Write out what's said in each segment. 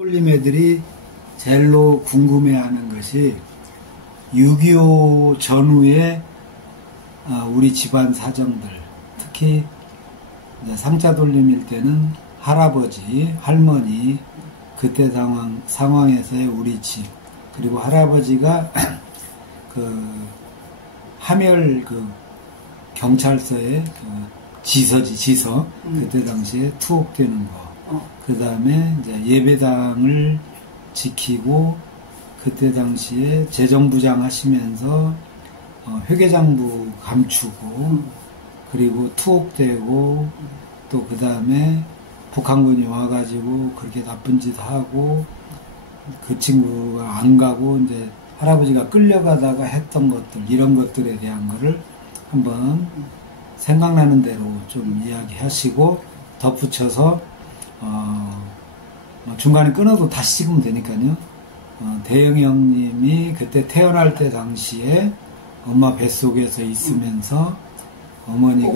홀림 애들이 제일로 궁금해하는 것이 6.25 전후에 우리 집안 사정들, 특히 상자 돌림일 때는 할아버지, 할머니, 그때 상황에서의 우리 집, 그리고 할아버지가 하멸 경찰서에 지서 그때 당시에 투옥되는 거. 그 다음에 이제 예배당을 지키고 그때 당시에 재정부장 하시면서 회계장부 감추고 그리고 투옥되고 또 그 다음에 북한군이 와가지고 그렇게 나쁜 짓 하고 그 친구가 안 가고 이제 할아버지가 끌려가다가 했던 것들 이런 것들에 대한 거를 한번 생각나는 대로 좀 이야기하시고 덧붙여서 중간에 끊어도 다시 찍으면 되니까요. 대영이 형님이 그때 태어날 때 당시에 엄마 뱃속에서 있으면서 어머니가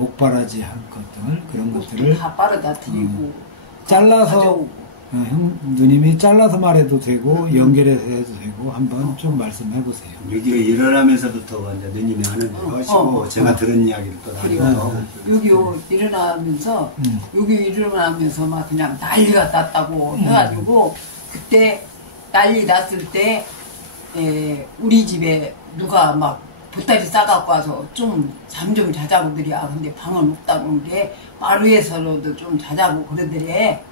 옥바라지 한 것들 그런 것들을 다 빠르다 드리고 잘라서 누님이 잘라서 말해도 되고 연결해서 해도 되고 한번 좀 말씀해 보세요. 6.25 일어나면서부터 이제 누님이 하는 거 하시고 제가 들은 이야기를 또 나누고 6.25 일어나면서 6.25 일어나면서 막 그냥 난리가 났다고 해가지고 그때 난리 났을 때 우리 집에 누가 막 보따리 싸갖고 와서 좀 잠 좀 자자고 그래야 근데 방은 없다는 게 마루에서라도 좀 자자고 그러더래.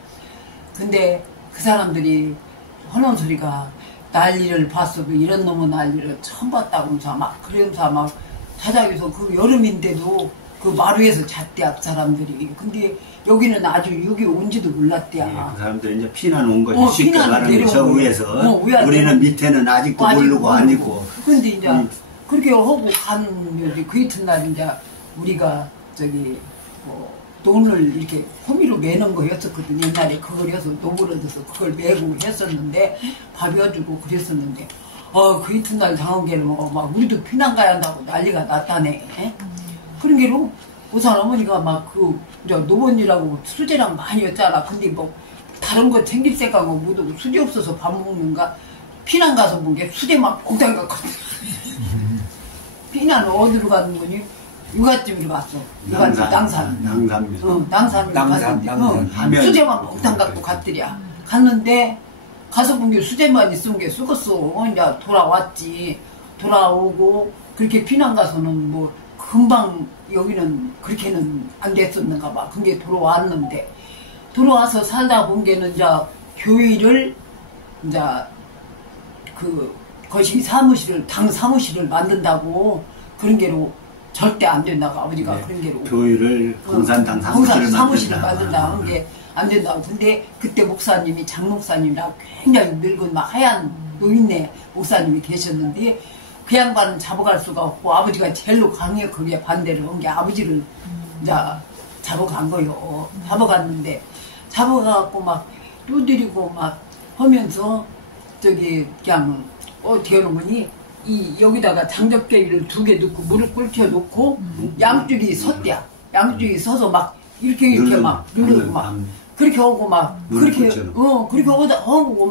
근데 그 사람들이 하는 소리가 난리를 봤어도 이런 놈의 난리를 처음 봤다고 하면서 막 그러면서 막 자자에서 그 여름인데도 그 마루에서 잤대야 그 사람들이. 근데 여기는 아주 6.25 온지도 몰랐대야. 예, 그 사람들이 이제 피난 온 거지. 쉽게 말하면 저 위에서 우리는 밑에는 아직도 모르고 아니고. 근데 이제 그렇게 하고 간 그 이튿날 이제 우리가 돈을 이렇게 호미로 매는 거였었거든. 옛날에 그걸 해서 노을 얻어서 그걸 매고 했었는데 밥이어주고 그랬었는데 그 이튿날 당한 게는 막 우리도 피난 가야 한다고 난리가 났다네. 그런 게로 우선 어머니가 막 노번이라고 수제랑 많이 였잖아. 근데 뭐 다른 거 챙길 생각하고 뭐도 수제 없어서 밥 먹는가 피난 가서 본 게 수제만 몽땅 갖고 피난 어디로 가는 거니? 육아집으로 갔어. 육아집 낭산. 낭산으로 갔는데 수제만 몽땅 갖고 갔더랴. 갔는데 가서 본 게 수제만 있으면 게 썩었어. 이제 돌아왔지. 돌아오고 그렇게 피난 가서는 뭐 금방 여기는 그렇게는 안 됐었는가 봐. 그게 돌아왔는데 돌아와서 살다 본 게는 이제 교회를 이제 거시 사무실을 당 사무실을 만든다고 그런 게로 절대 안 된다고 아버지가 네, 그런 게로 교회를 공산당 사무실을 만든다 한 게 안 된다고. 근데 그때 목사님이 장 목사님이라고 굉장히 늙은 막 하얀 노인네 목사님이 계셨는데 그 양반은 잡아갈 수가 없고 아버지가 제일로 강력하게 반대를 한 게 아버지를 이제 잡아간 거요. 잡아갔는데 잡아가고 막 두드리고 막 하면서 그냥 어떻게 하는 거니 여기다가 장접개를 2개 넣고 무릎 꿇혀 놓고 양쪽이 섰대야. 양쪽이 서서 막 이렇게 막 누르고 막 그렇게 하고 막 그렇게 하고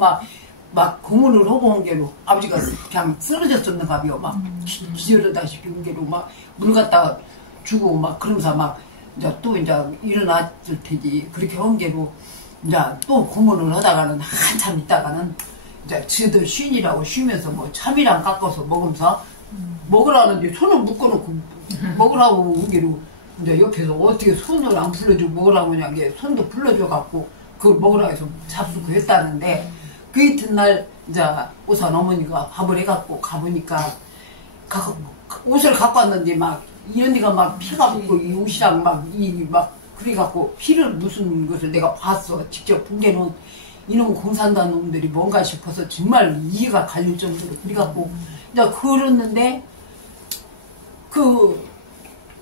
막 고문을 하고 온 게로 아버지가 그냥 쓰러졌었는가 봐요. 막 기절하다시피 온 게로 막 물 갖다 주고 막 그러면서 막 이제 또 이제 일어났을 테지. 그렇게 한 게로 이제 또 고문을 하다가는 한참 있다가는 이제 지들 쉰이라고 쉬면서 뭐 참이랑 깎아서 먹으면서 먹으라는데 손을 묶어놓고 먹으라고 오기로 이제 옆에서 어떻게 손을 안 풀려주고 먹으라고 그냥 게 손도 풀려줘갖고 그걸 먹으라고 해서 잡수고 했다는데 그 이튿날 이제 우선 어머니가 밥을 해갖고 가보니까 옷을 갖고 왔는데 막 이 언니가 막 피가 묻고 이 옷이랑 막 그래갖고 피를 무슨 것을 내가 봤어. 직접 본 게는 이놈 공산당 놈들이 뭔가 싶어서 정말 이해가 갈릴 정도로 그래갖고 이제 그랬는데 그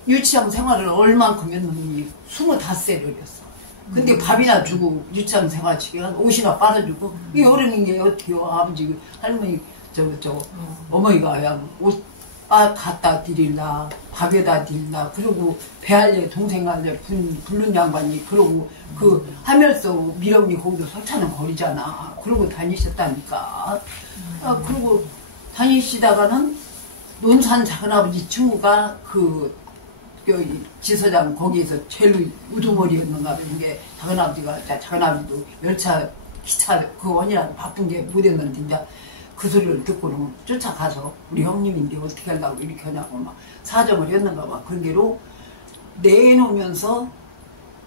유치원 생활을 얼만큼 했는지 25세를했어. 근데 밥이나 주고 유치원 생활 시간 옷이나 빨아주고 이 어른인 게 어떻게 요 아버지 할머니 어머니가 그냥 옷 갖다 드릴라, 밥에다 드릴라, 그리고 배할래, 동생 할래, 부른 양반이, 그러고 그 하면서 미령이 거기도 설차는 거리잖아. 그러고 다니셨다니까. 그리고 다니시다가는 논산 작은아버지 친구가 여기 지서장 거기에서 제일 우두머리였는가 그런 게 작은아버지도 열차 기차 그 원이라도 바쁜 게 못했는데 이제 그 소리를 듣고는 쫓아가서 우리 형님인데 어떻게 하려고 이렇게 하냐고 막 사정을 했는가 봐. 그런 게로 내놓으면서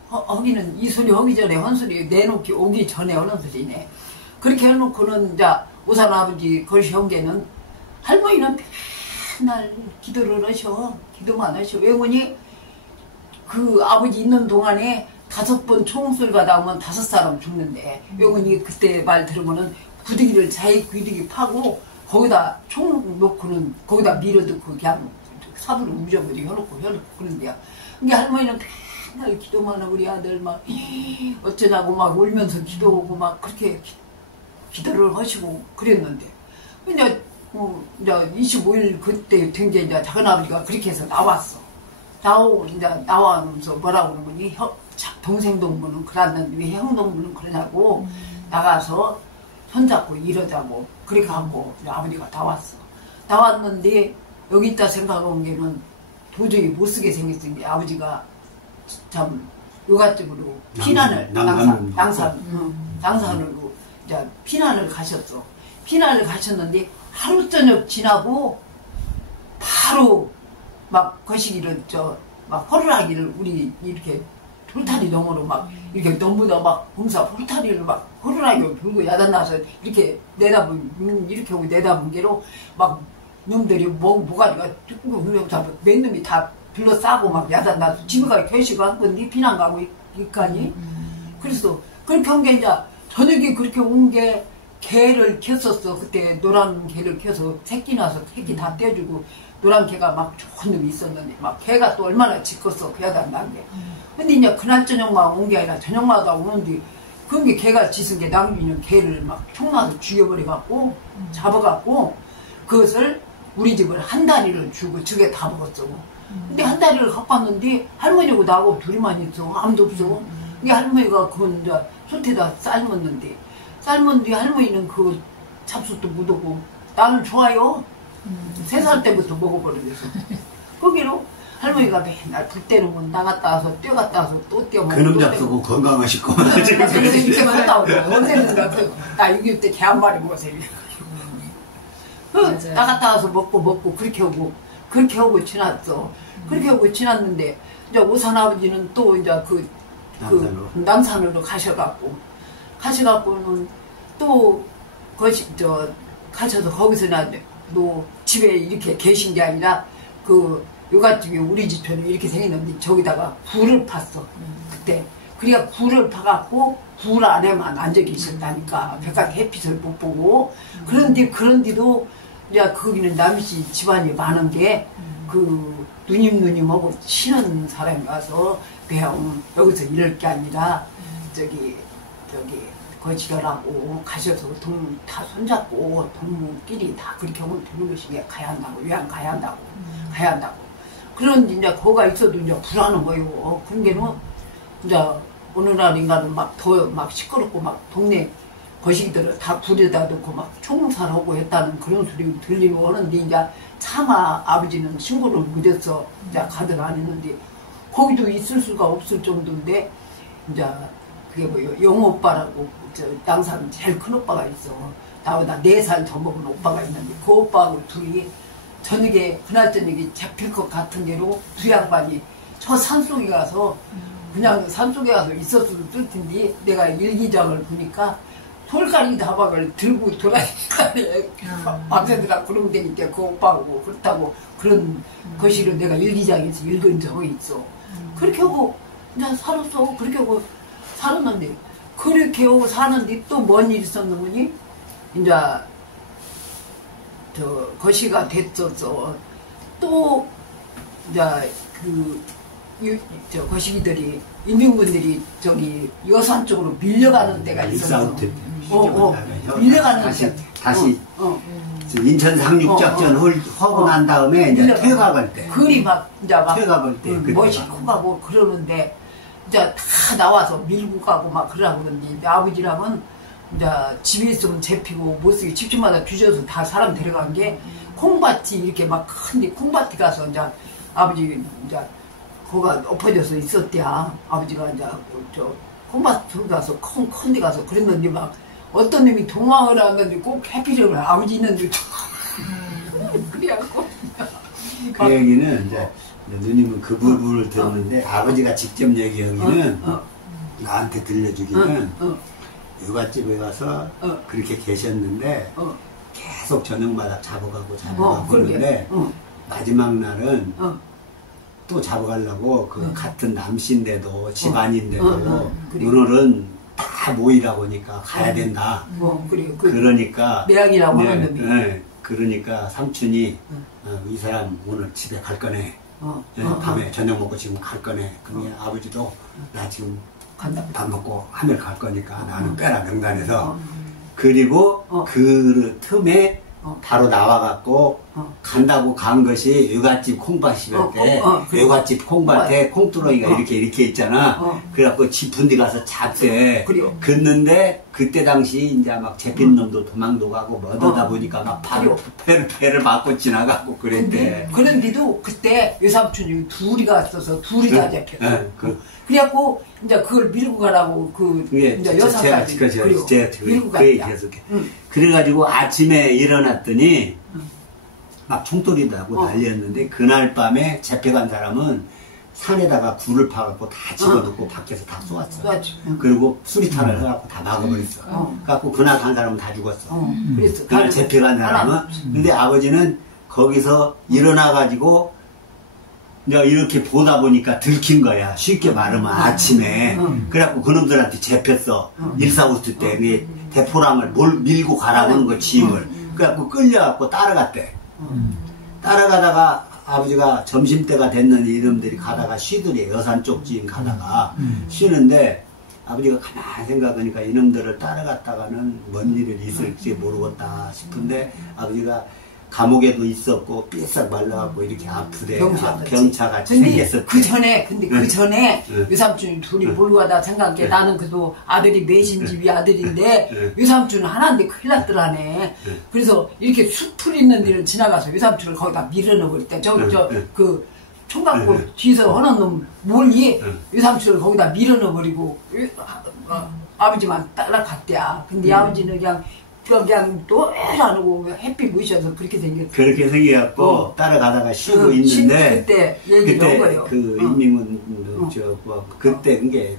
허기는 이 소리 하기 전에 헌소리 내놓기 오기 전에 하는 소리네. 그렇게 해놓고는 이제 오산 아버지 거시 형제는 할머니는 맨날 기도를 하셔. 기도만 하셔. 왜 그러니 그 아버지 있는 동안에 5번 총술가 나오면 5사람 죽는데 왜 그러니 그때 말 들으면은 구더기를 자기 구더기 파고 거기다 총 놓고는 거기다 밀어넣고 그냥 삽으로 무져버리게 해놓고 그런데요. 근데 할머니는 맨날 기도만 하고 우리 아들 막 어쩌냐고 막 울면서 기도하고 막 그렇게 기도를 하시고 그랬는데 이제 25일 그때 된게 이제 작은아버지가 그렇게 해서 나왔어. 이제 나와면서 뭐라고 그러더니 동생 동무는 그러는데 왜 형 동무는 그러냐고 나가서 손잡고 이러자고 그렇게 하고 아버지가 나왔어. 나왔는데 여기 있다 생각한 게는 도저히 못 쓰게 생겼으니 아버지가 참 요가집으로 피난을 낭산으로 이제 피난을 가셨어. 피난을 가셨는데 하루 저녁 지나고 바로 막 거시기를 막 호루라기를 우리 이렇게 돌타리 너머로 막 이렇게 넘보다 막 공사 홀타리를 막 호루라기를 불고 야단나서 이렇게 이렇게 하고 내다본 게로 막 놈들이 모가지가 몇 놈이 다 둘러싸고 막 야단나서 집에 가 결시고 한 건데 피난 가고 있가니 그래서 그렇게 한 게 이제 저녁에 그렇게 온 게 개를 켰었어. 그때 노란 개를 켜서 새끼 나서 새끼 다 떼주고 노란 개가 막 좋은 놈이 있었는데 막 개가 또 얼마나 짖었어. 그 야단 난 게. 근데 이제 그날 저녁만 온 게 아니라 저녁마다 오는데 그런 게 개가 짖은 게 낭비는 개를 막 총나서 죽여버려갖고 잡아갖고 그것을 우리 집을 한 다리를 주고 저게 다 먹었어. 근데 한 다리를 갖고 왔는데 할머니하고 나하고 둘이만 있어. 아무도 없어. 근데 할머니가 그건 이제 솥에다 삶았는데 할머니는 그 잡숫도 못 오고 나는 좋아요. 3살 때부터 먹어버리면서 거기로 할머니가 맨날 불 때는 나갔다 와서 뛰어갔다 와서 또 뛰어먹고 그놈 잡수고 건강하실 거만 이렇게 갔다 오고 언제든가 나 6.25 때 개 한 마리 먹었어요. 나갔다 와서 먹고 그렇게 하고 지났어. 그렇게 하고 지났는데 이제 오산 아버지는 또 이제 남산으로 가셔갖고는 또 가셔서 거기서 집에 이렇게 계신 게 아니라 요가집이 우리 집처럼 이렇게 생겼는데 저기다가 굴을 팠어. 그때 그러니까 굴을 파갖고 굴 안에만 앉아 계셨다니까 백각 햇빛을 못 보고 그런데도 이제 거기는 남씨 집안이 많은 게 누님하고 친한 사람이 와서 배움 여기서 이럴 게 아니라 거지더라고 가셔서 다 손잡고 동무끼리 다 그렇게 하면 되는 것이 가야 한다고 왜 안 가야 한다고 가야 한다고 그런 이제 거가 있어도 이제 불안한 거요. 그런 게는 이제 어느 날인가는 막 시끄럽고 막 동네 거시기들을 다 불에다 놓고 막 총살하고 했다는 그런 소리 들리고 하는데 이제 차마 아버지는 신고를 못해서 이제 가득 안 했는데 거기도 있을 수가 없을 정도인데 이제 그게 영호 오빠라고 남산 제일 큰 오빠가 있어. 나보다 4살 더 먹은 오빠가 있는데 그 오빠하고 둘이 그날 저녁에 잡힐 것 같은 게로 두 양반이 저 산속에 가서 그냥 산속에 가서 있었을 텐데 내가 일기장을 보니까 돌가리 다박을 들고 돌아니까 밤새들아 그러면 되니까 그 오빠하고 그렇다고 그런 거시를 내가 일기장에서 읽은 적이 있어. 그렇게 하고 그냥 살았어. 그렇게 하고 살았는데 그렇게 하고 사는데 또 뭔 일이 있었는지 이제 거시가 됐었어. 또 이제 거시기들이 인민군들이 여산 쪽으로 밀려가는 때가 있었어. 밀려가는 때. 다시 인천 상륙작전 하고 난 다음에 이제 퇴각할 때. 그리 막 이제 막 퇴각할 때. 멋있고 가고 그러는데 이제 다 나와서 밀고 가고 막 그러고 그러는데 이제 아버지랑은 이제 집에 있으면 잡히고 못 쓰게 집집마다 뒤져서 다 사람 데려간 게 콩밭이 이렇게 막 큰데 콩밭에 가서 이제 아버지 이제 거가 엎어져서 있었대야. 아버지가 이제 저 콩밭 속 가서 큰데 가서 그랬는데 막 어떤 놈이 도망을 하는데 꼭 해피를 아버지 있는데 그래갖고 그 얘기는 이제 누님은 그 부분을 들었는데 아버지가 직접 얘기하기는 나한테 들려주기는 육아집에 가서 그렇게 계셨는데 계속 저녁마다 잡아가고 그러는데 마지막 날은 또 잡아가려고 그 같은 남씨인데도 집안인데도 오늘은 다 모이라고 하니까 가야 된다. 그러니까 매양이라고 하는 놈이. 네, 그러니까 삼촌이 이 사람 오늘 집에 갈 거네. 밤에 저녁 먹고 지금 갈 거네. 그러면 아버지도 나 지금 밥 먹고 하늘 갈 거니까 나는 빼라 명단에서. 그리고 그 틈에 바로 나와갖고 간다고 간 것이 육아집 콩밭이었 때 육아집 콩밭에 콩두렁이가 이렇게 있잖아. 그래갖고 집 분디 가서 잡대. 긋는데 그때 당시 이제 막 잡힌 놈도 도망도 가고 뭐 어쩌다 보니까 막 배를 맞고 지나가고 그랬대. 그런데도 그때 외삼촌이 둘이 갔어서 둘이 다 잡혔어. 그래갖고 이제 그걸 밀고 가라고 이제 여사까지 밀고 갔다. 그래가지고 아침에 일어났더니 막 총소리도 하고 난리였는데 그날 밤에 잡혀간 사람은 산에다가 굴을 파갖고 다 집어넣고 밖에서 다 쏘았어. 그리고 수리탄을 해갖고 다 막아버렸어. 그래갖고 그날 간 사람은 다 죽었어. 그날 잡혀간 사람은. 근데 아버지는 거기서 일어나가지고 내가 이렇게 보다 보니까 들킨 거야. 쉽게 말하면 아침에. 그래갖고 그놈들한테 잡혔어. 일사후투 때 대포랑을 밀고 가라고 하는 거 짐을. 그래갖고 끌려갖고 따라갔대. 따라가다가 아버지가 점심때가 됐는데 이놈들이 가다가 쉬더래. 여산 쪽 지인 가다가 쉬는데 아버지가 가만히 생각하니까 이놈들을 따라갔다가는 뭔 일이 있을지 모르겠다 싶은데 아버지가 감옥에도 있었고 삐싹 말라갖고 이렇게 아프대. 병차같이 생겼었대. 그 전에 외삼촌이 둘이 몰고 가다 생각해. 나는 그래도 아들이 매신집이 아들인데 외삼촌은 하나인데 큰일 났더라네. 그래서 이렇게 숲풀 있는 데를 지나가서 외삼촌을 거기다 밀어넣을 때 그 총각고 뒤에서 하는 놈 몰리 외삼촌을 거기다 밀어넣어버리고 아버지만 따라갔대야. 근데 아버지는 그냥 또 안 오고 햇빛 무셔서 그렇게 생겼어. 그렇게 생겨갖고 따라가다가 쉬고 있는데 그때 얘기를 한 거예요. 그 인민군 그때 그게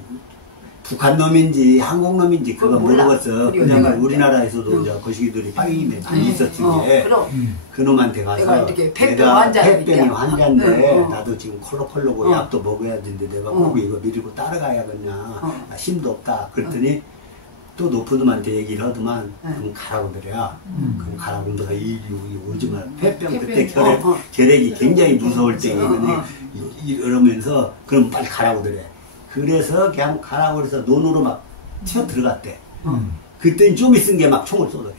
북한 놈인지 한국 놈인지 그건 모르겠어. 그냥 우리나라에서도 이제 거시기들이 빨갱이들이 많이 있었지. 그 놈한테 가서 내가 폐병이 환자인데 나도 지금 콜로콜로고 약도 먹어야 되는데 내가 꼭 이거 밀고 따라가야겠냐. 나 힘도 없다. 그랬더니 또 높은 놈한테 얘기를 하더만 그럼 가라고 그래야 그럼 가라고 너가 오지 마. 폐병 그때 결핵이 굉장히 무서울 때거든요. 이러면서 그럼 빨리 가라고 그래. 그래서 그냥 가라고 그래서 논으로 막 튀어 들어갔대. 그때는 좀 있은 게 막 총을 쏘더래.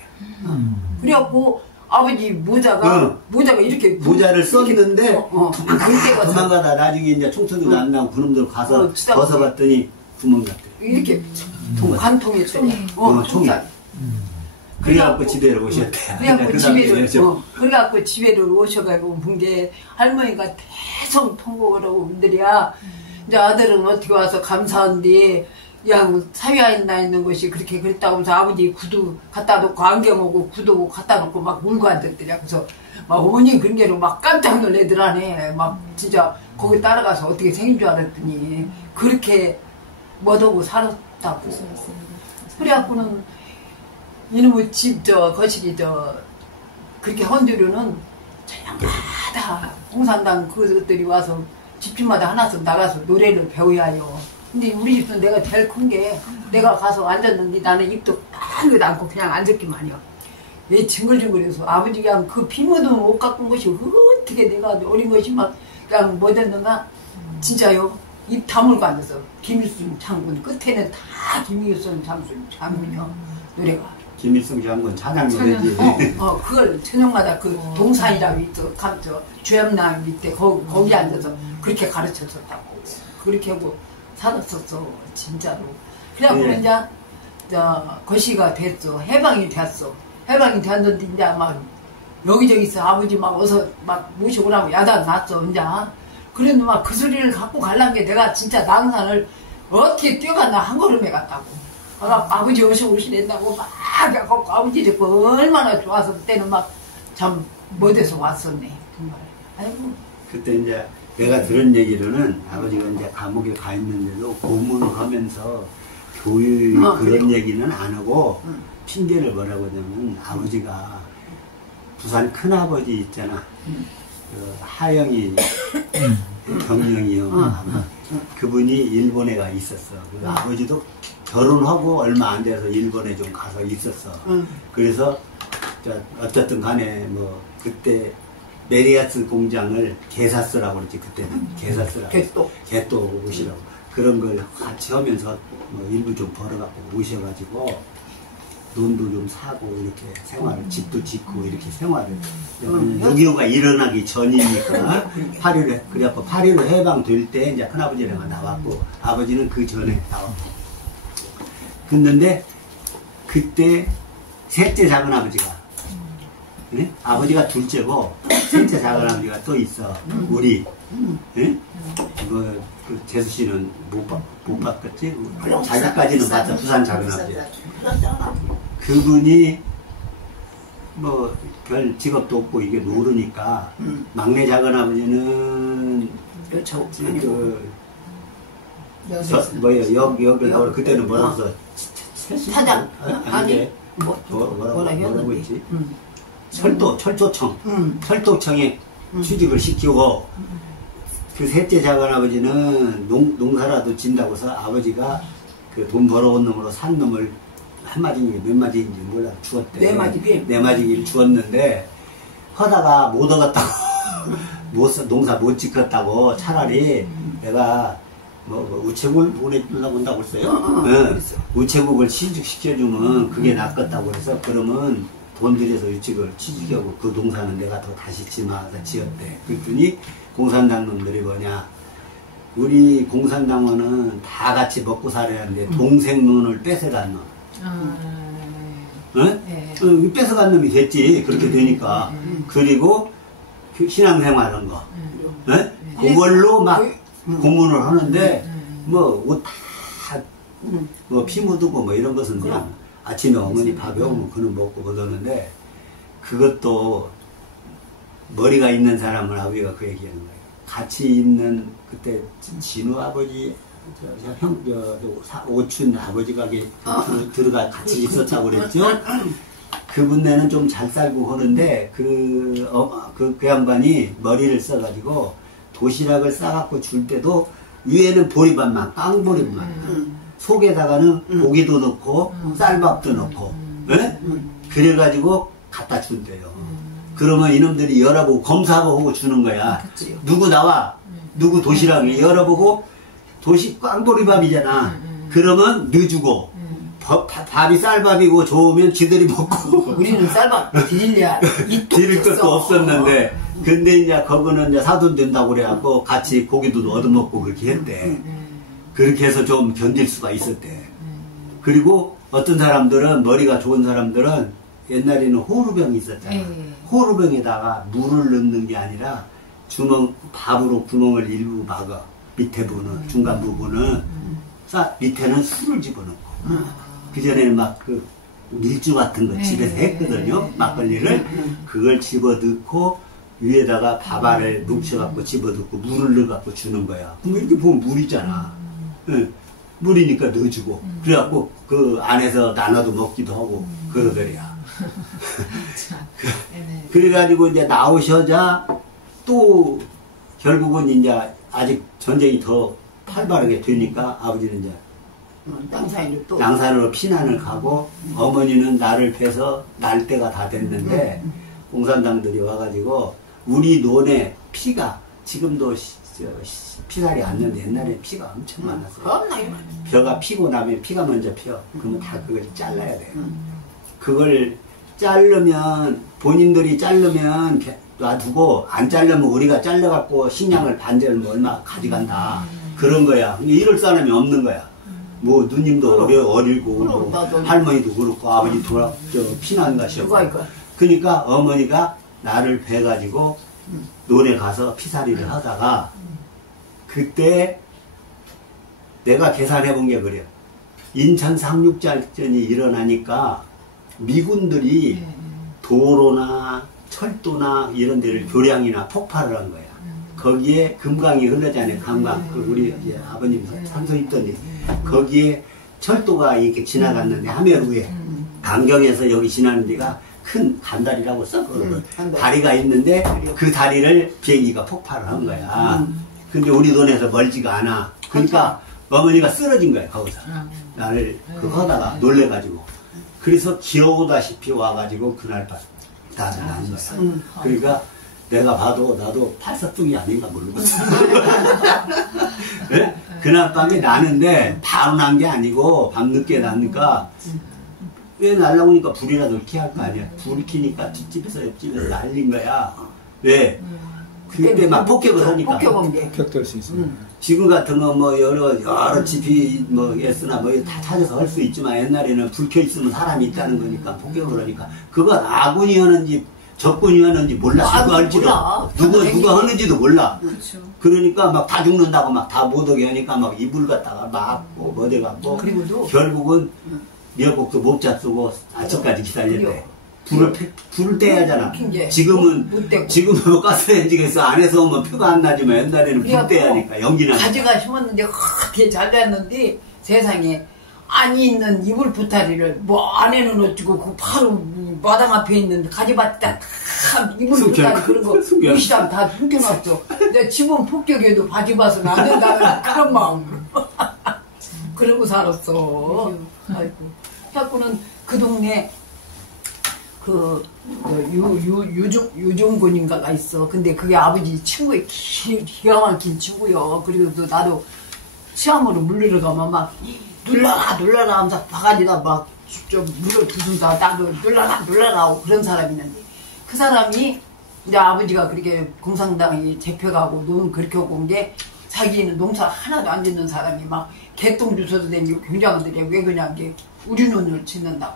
그래갖고 아버지 모자가 이렇게 모자를 썼는데 도망가다 나중에 이제 총소리도 안 나고 그놈들 가서 벗어봤더니 구멍 났대. 이렇게 관통에 총이. 그래갖고 집에를 오셨대. 그래갖고 집에를 오셔가지고 본 게 할머니가 계속 통곡을 하고 분들이야. 이제 아들은 어떻게 와서 감사한데 그냥 사위와 나 있는 것이 그렇게 그랬다고 하면서 아버지 구두 갖다 놓고 안경하고 구두 갖다 놓고 막 울고 앉았더래. 그래서 막 어머니 그런 게로 막 깜짝 놀래더라네. 막 진짜 거기 따라가서 어떻게 생긴 줄 알았더니 그렇게 못하고 살았다고. 그래갖고는 이놈의 집 거시기 그렇게 헌주류는 저녁마다 공산당 그것들이 와서 집집마다 하나씩 나가서 노래를 배워야 해요. 근데 우리 집도 내가 제일 큰 게 내가 가서 앉았는데 나는 입도 딴 않고 그냥 앉았기만 해요. 왜 징글징글해서 아버지 그냥 그 피 묻은 옷 갖고 온 것이 어떻게 내가 어린 것이 막 그냥 뭐 됐는가 진짜요. 입 다물고 앉아서 김일순 장군 끝에는 다 김일순 장군이요 노래가 김일성 장군 찬양 노래지. 그걸 저녁마다 그 동산이라고 있어. 저 주염남 밑에 거기 앉아서 그렇게 가르쳐줬다고. 그렇게 하고 살았었어. 진짜로. 그래갖고 네. 이제 거시가 됐어. 해방이 됐어. 해방이 됐는데 이제 막 여기저기서 아버지 막 어서 막 모시고라고 야단 났어. 이제. 그래도 막 그 소리를 갖고 갈란 게 내가 진짜 낭산을 어떻게 뛰어갔나 한 걸음에 갔다고. 아버지 어서 오시낸다고 막 해갖고 아버지 듣고 얼마나 좋아서 그때는 막 참 못해서 왔었네. 정말. 아이고. 그때 이제 내가 들은 얘기로는 아버지가 이제 감옥에 가 있는데도 고문을 하면서 교육 그런 그래요? 얘기는 안 하고 핑계를 뭐라고 하냐면 아버지가 부산 큰아버지 있잖아. 그 하영이 경영이요. 그분이 일본에 가 있었어. 그 아버지도 결혼하고 얼마 안 돼서 일본에 좀 가서 있었어. 그래서 어쨌든 간에 뭐 그때 메리아스 공장을 개사스라고 그랬지. 그때는 개사스라고. 개또 오시라고. 그런 걸 같이 하면서 뭐 일부 좀 벌어갖고 오셔가지고 돈도 좀 사고 이렇게 생활을 집도 짓고 이렇게 생활을 6.25가 일어나기 전이니까 8.15 그래갖고 8.15 해방될 때 이제 큰아버지랑 나왔고 아버지는 그 전에 나왔고 그랬는데 그때 셋째 작은아버지가 네? 아버지가 둘째고 셋째 작은아버지가 또 있어 우리 네? 그 재수 씨는 못 봤겠지? 자기까지는 봤죠. 부산 작은아버지. 그분이 뭐 별 직업도 없고 이게 모르니까 막내 작은아버지는 여기 그때는 뭐라고 써? 사장. 아니 뭐라고 했지? 철도청 철도청에 취직을 시키고 그 셋째 작은아버지는 농사라도 진다고 해서 아버지가 그 돈 벌어온 놈으로 산 놈을 한 마디인지 몇 마디인지 몰라 주었대. 네 마디를 주었는데 하다가 못 얻었다고 농사 못 지켰다고 차라리 내가 뭐 우체국을 보내주려고 한다고 했어요. 우체국을 취직시켜주면 그게 낫겠다고 해서 그러면 돈 들여서 우체국을 취직하고 그 농사는 내가 더 다시 지마서 지었대. 그랬더니 공산당 놈들이 뭐냐 우리 공산당원은 다 같이 먹고 살아야 하는데 동생 눈을 뺏어간 놈 뺏어간 놈이 됐지 그렇게 되니까 그리고 신앙생활 한 거 그걸로 막 고문을 하는데 뭐 옷 다 뭐 피 묻고 뭐 이런 것은 그냥 아침에 어머니 밥 해오면 그는 먹고 그러는데 그것도 머리가 있는 사람을 아버지가 그 얘기하는 거예요. 같이 있는 그때 진우 아버지 오춘 아버지가 들어가 같이 있었다고 그랬죠. 그분네는 좀 잘 살고 하는데 그 양반이 머리를 써가지고 도시락을 싸갖고 줄 때도 위에는 보리밥만 깡보리밥만 속에다가는 고기도 넣고 쌀밥도 넣고 그래가지고 갖다 준대요. 그러면 이놈들이 열어보고 검사하고 주는 거야. 누구 나와? 누구 도시락을 열어보고 깡보리밥이잖아. 그러면 넣어주고 밥이 쌀밥이고 좋으면 지들이 먹고 우리는 쌀밥 드릴래야 드릴 것도 없었는데 근데 이제 거기는 이제 사돈 된다고 그래갖고 같이 고기도 얻어먹고 그렇게 했대. 그렇게 해서 좀 견딜 수가 있었대. 그리고 어떤 사람들은 머리가 좋은 사람들은 옛날에는 호루병이 있었잖아. 호루병에다가 물을 넣는 게 아니라 밥으로 구멍을 일부 막아. 밑에 부분은, 중간 부분은, 밑에는 술을 집어넣고. 그전에는 막 그 밀주 같은 거 집에서 했거든요. 막걸리를. 그걸 집어넣고, 위에다가 밥알을 뭉쳐갖고 집어넣고, 물을 넣어갖고 주는 거야. 그럼 이렇게 보면 물이잖아. 물이니까 넣어주고. 그래갖고 그 안에서 나눠도 먹기도 하고, 그러더래야. 그래가지고 이제 나오셔자 또 결국은 이제 아직 전쟁이 더 활발하게 되니까 아버지는 이제 양산으로 피난을 가고 어머니는 나를 패서 날 때가 다 됐는데 공산당들이 와가지고 우리 논에 피가 지금도 피살이 안 나는데 옛날에 피가 엄청 많았어요. 벼가 피고 나면 피가 먼저 펴. 그러면 다 그걸 잘라야 돼요. 그걸 자르면 본인들이 자르면 놔두고 안 자르면 우리가 잘라갖고 식량을 반절 얼마 가져간다 그런 거야. 근데 이럴 사람이 없는 거야. 뭐 누님도 어리고 뭐 할머니도 그렇고 아버지 피난 가시고 그러니까 어머니가 나를 뵈가지고 논에 가서 피살이를 하다가 그때 내가 계산해 본 게 그래요. 인천 상륙작전이 일어나니까 미군들이 도로나 철도나 이런 데를 교량이나 폭발을 한 거야. 거기에 금강이 흘러잖아요. 강강. 우리 아버님 산소 있던 데. 거기에 철도가 이렇게 지나갔는데 하멜우에 강경에서 여기 지나는 데가 큰 간다리라고 써. 다리가 있는데 그 다리를 비행기가 폭발을 한 거야. 근데 우리 돈에서 멀지가 않아. 그러니까 어머니가 쓰러진 거야. 거기서. 나를 그거 하다가 놀래가지고. 그래서 기어오다시피 와가지고 그날 밤 나를 낳았어. 그러니까 내가 봐도 나도 팔사뚱이 아닌가 모르겠어. 네? 그날 밤에 나는데 바로 난 게 아니고 밤늦게 나니까 왜 날라오니까 불이라도 이렇게 할 거 아니야. 불 켜니까 뒷집에서 옆집에서 날린 거야. 왜? 그때 막 폭격을 하니까. 폭격될 수 있어요. 지금 같은 거 뭐 여러 집이 뭐 예스나 뭐 다 찾아서 할 수 있지만 옛날에는 불 켜 있으면 사람이 있다는 거니까 폭격을 하니까 그건 아군이 하는지 적군이 하는지 몰라. 누가 할지도 누가 하는지도 몰라. 그렇죠. 그러니까 막 다 죽는다고 막 다 못 오게 하니까 막 이불 갖다가 막고 뭐대 갖고 결국은 미역국도 목자 쓰고 아침까지 기다렸대. 불을 떼야 하잖아. 지금은 뭐 가스레인지에서 안에서 오면 표가 안 나지만 옛날에는 불 떼야 하니까 연기 나니까. 가지가 심었는데 그렇게 잘 됐는데 세상에 안이 있는 이불 부타리를 뭐 안에는 어찌고 그 바로 마당 앞에 있는 가지밭 딱 이불 부타리 그런 거 무시하면 다 숨겨놨어. 근데 집은 폭격해도 바지 봐서는 안 된다는 그런 마음으로 그러고 살았어. 아이고. 자꾸는 그 동네 그 유종군인가가 있어. 근데 그게 아버지 친구의 기가 막힌 친구요. 그리고 또 나도 시험으로 물리러 가면 막 눌러라 하면서 바가지다 막 좀 물어 두순다 나도 눌러라 하고 그런 사람이 있는데 그 사람이 이제 아버지가 그렇게 공산당이 잡혀가고 논 그렇게 오고 온 게 자기는 농사 하나도 안 짓는 사람이 막 개똥 주워도 다니고 굉장한데 왜 그냥 게 우리 논을 짓는다고.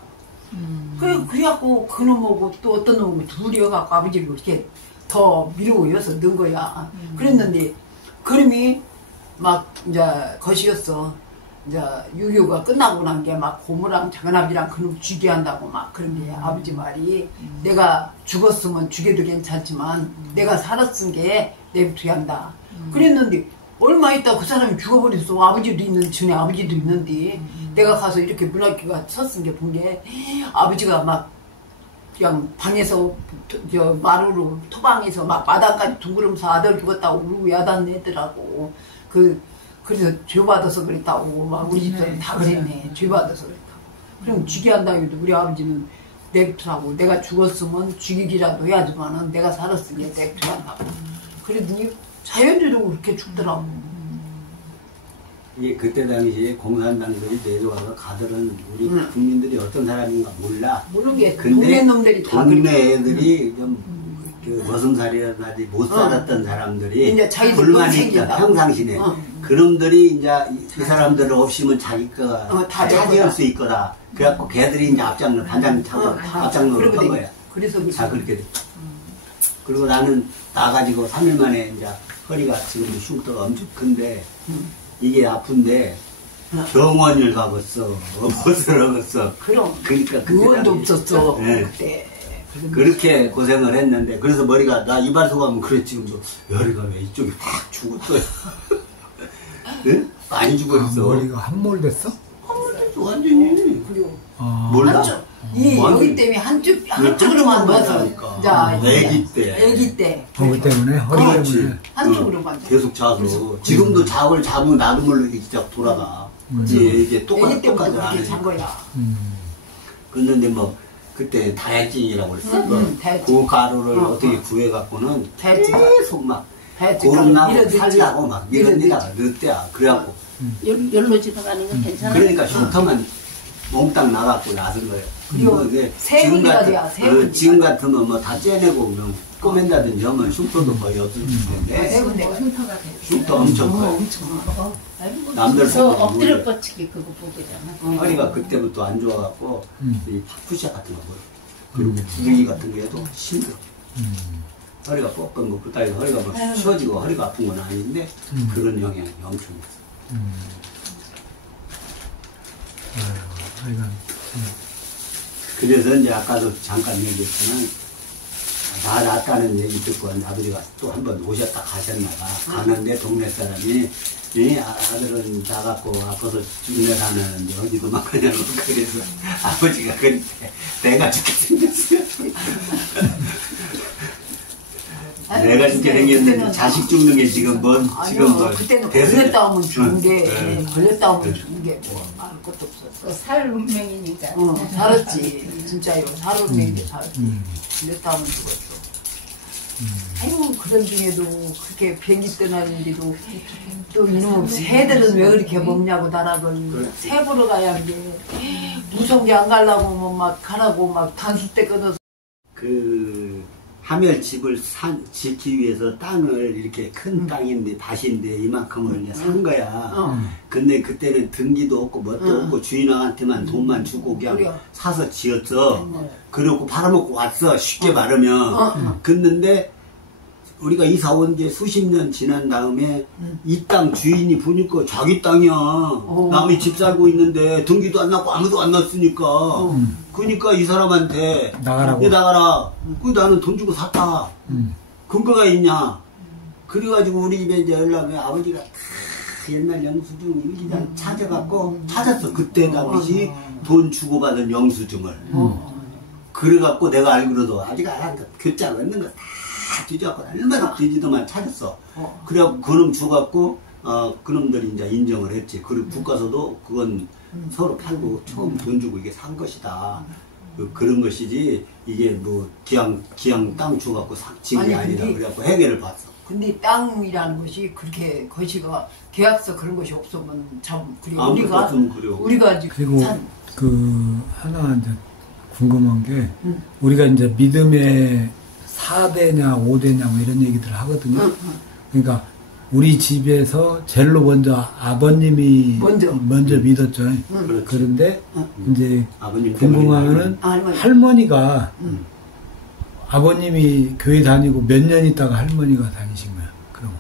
그래갖고 그놈하고 또 어떤 놈이 둘이어갖고 아버지를 이렇게 더 밀고 이어서 넣은 거야. 그랬는데 그놈이 막 이제 것이었어. 이제 6.25가 끝나고 난 게 막 고모랑 장은아비랑 그놈 죽게 한다고 막 그런 게 아버지 말이 내가 죽었으면 죽여도 괜찮지만 내가 살았은 게 내부투야 한다. 그랬는데 얼마 있다 그 사람이 죽어버렸어. 아버지도 있는 전에 아버지도 있는데 내가 가서 이렇게 문학기가 섰은 게 본 게 아버지가 막 그냥 방에서 마루로 토방에서 막 마당까지 둥그러면서 아들 죽었다고 울고 야단내더라고. 그래서 죄받아서 그랬다고 막 우리 집사람 다 그랬네. 죄받아서 그랬다고. 그럼 죽게 한다고 해도 우리 아버지는 내부투라고 내가 죽었으면 죽이기라도 해야지만은 내가 살았으니 내부투 한다고. 그래도 자연적으로 그렇게 죽더라고. 이게 그때 당시에 공산당들이 내려와서 가들은 우리 국민들이 어떤 사람인가 몰라. 모르는 게 동네 놈들이 다 동네 애들이 좀 머슴살이라든지 못 살았던 사람들이 이제 불만이 있다. 평상시에 그놈들이 이제 그 사람들을 없이면 자기 거가 차지할 수 있거다. 그래갖고 걔들이 이제 앞장을 반장 차고 앞장로를 한 거야. 그래서 다 그렇게 돼. 그리고 나는 나가지고 3일 만에 이제 허리가 지금도 흉터가 엄청 큰데 이게 아픈데 병원을 가봤어. 무엇을 하겠어. 그럼. 그러니까 의원도 없었어. 네. 그때. 그렇게 고생을 했는데 그래서 머리가 나 이발소 가면 그래 지금도 머리가 왜 이쪽이 확 죽었어요. 네? 많이 죽었어. 머리가 함몰됐어? 함몰됐어 완전히. 그리고 몰라. 여기 때문에 한쪽으로만 넣어서 자 애기 때 거기 때문에 허리 때문에 한쪽으로만 계속 자서 지금도 작을 잡으면 나도 모르게 진짜 돌아가. 이제 똑같이 안 해. 잔 거야. 그런데 뭐 그때 다혈질이라고 그랬어. 그 가루를 어떻게 구해갖고는 계속 막 고름나고 살라고 막 밀어내다가 넣었대야. 그래갖고 열로 지나가는 건 괜찮아. 그러니까 흉터만 몽땅 나갖고 나선 거예요. 그리고 지금 같으면 뭐 다 째내고 그냥 꼬맨다든지 하면 흉터도 거의 없을 텐데. 흉터가 흉터 엄청 커요. 남들 저 보고 엎드려 뻗치기 그거 보게잖아. 허리가 그때부터 안 좋아갖고 이 푸시아 같은 거 보여. 그리고 부르기 같은 게 해도 힘들어. 허리가 뻗건 거 그따위 허리가 막 쉬워지고 허리가 아픈 건 아닌데 그런 영향이 엄청 있어. 그래서 이제 아까도 잠깐 얘기했지만 다 낫다는 얘기 듣고 아버지가 또 한 번 오셨다 가셨나봐. 가는데 동네 사람이 이 아들은 나갖고 아파서 죽네 사는데 어디도 막 그냐고 그래서 아버지가 그때 내가 죽게 생겼어요. 내가 죽게 생겼는데 자식 죽는 게 지금 뭔 지금 뭐 그때는 걸렸다 오면 죽은 게 걸렸다 오면 죽은 게 뭐 말 것도 없었어. 살 운명이니까. 살았지. 진짜요. 살 운명인데 살았지. 걸렸다 오면 죽었어. 아이고 그런 중에도 그렇게 비행기 떠나는데도 또 이놈 새들은 왜 그렇게 먹냐고 나락을 새 보러 가야 하는 게 무성기 안 가려고 뭐 막 가라고 막 단수대 끊어서 그 하멸 집을 짓기 위해서 땅을 이렇게 큰 땅인데 밭인데 이만큼을 이제 산 거야. 근데 그때는 등기도 없고 뭣도 없고 주인한테만 돈만 주고 그냥 사서 지었어. 그리고 팔아먹고 왔어. 쉽게 말하면. 근데 우리가 이사 온 지 수십 년 지난 다음에 이 땅 주인이 보니까 자기 땅이야. 남이 집 살고 있는데 등기도 안 났고 아무도 안 났으니까. 그러니까 이 사람한테 나가라고. 나가라. 그 나는 돈 주고 샀다. 근거가 있냐. 그래가지고 우리 집에 이제 연락에 아버지가 옛날 영수증 일기장 찾았어. 그때 당시 돈 주고받은 영수증을. 그래갖고 내가 알기로도 아직 알았는데 교장 얻는 거 다 뒤져갖고 얼마나 뒤지더만 찾았어. 그래갖고 그놈 줘갖고 그놈들이 이제 인정을 했지. 그리고 국가서도 그건 서로 팔고 처음 돈 주고 이게 산 것이다. 그런 것이지 이게 뭐 기양 땅 줘갖고 진 게 아니라 그래갖고 해결을 봤어. 근데 땅이라는 것이 그렇게 거시가 계약서 그런 것이 없으면 참 그리고 우리가 그리고 그 하나 이제 궁금한 게 우리가 이제 믿음의 4대냐 5대냐 뭐 이런 얘기들을 하거든요. 그러니까 우리 집에서 제일로 먼저 아버님이 먼저 믿었죠. 그런데 이제 궁금한 거는 할머니가 아버님이 교회 다니고 몇 년 있다가 할머니가 다니신 거야. 그럼